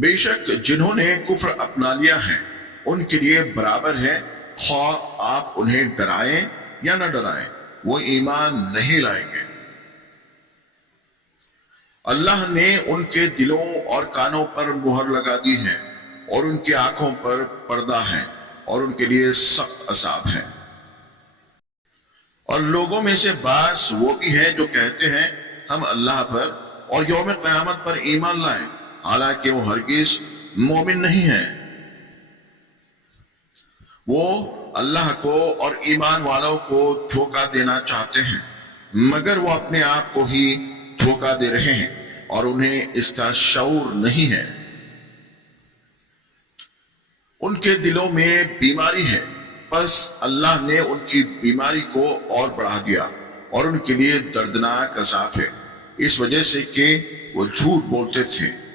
بے شک جنہوں نے کفر اپنا لیا ہے ان کے لیے برابر ہے، خواہ آپ انہیں ڈرائیں یا نہ ڈرائیں، وہ ایمان نہیں لائیں گے۔ اللہ نے ان کے دلوں اور کانوں پر مہر لگا دی ہے اور ان کی آنکھوں پر پردہ ہے اور ان کے لیے سخت عذاب ہے۔ اور لوگوں میں سے بعض وہ بھی ہیں جو کہتے ہیں ہم اللہ پر اور یوم قیامت پر ایمان لائیں، حالانکہ وہ ہرگز مومن نہیں ہیں۔ وہ اللہ کو اور ایمان والوں کو دھوکہ دینا چاہتے ہیں، مگر وہ اپنے آپ کو ہی دھوکہ دے رہے ہیں اور انہیں اس کا شعور نہیں ہے۔ ان کے دلوں میں بیماری ہے، پس اللہ نے ان کی بیماری کو اور بڑھا دیا اور ان کے لیے دردناک عذاب ہے، اس وجہ سے کہ وہ جھوٹ بولتے تھے۔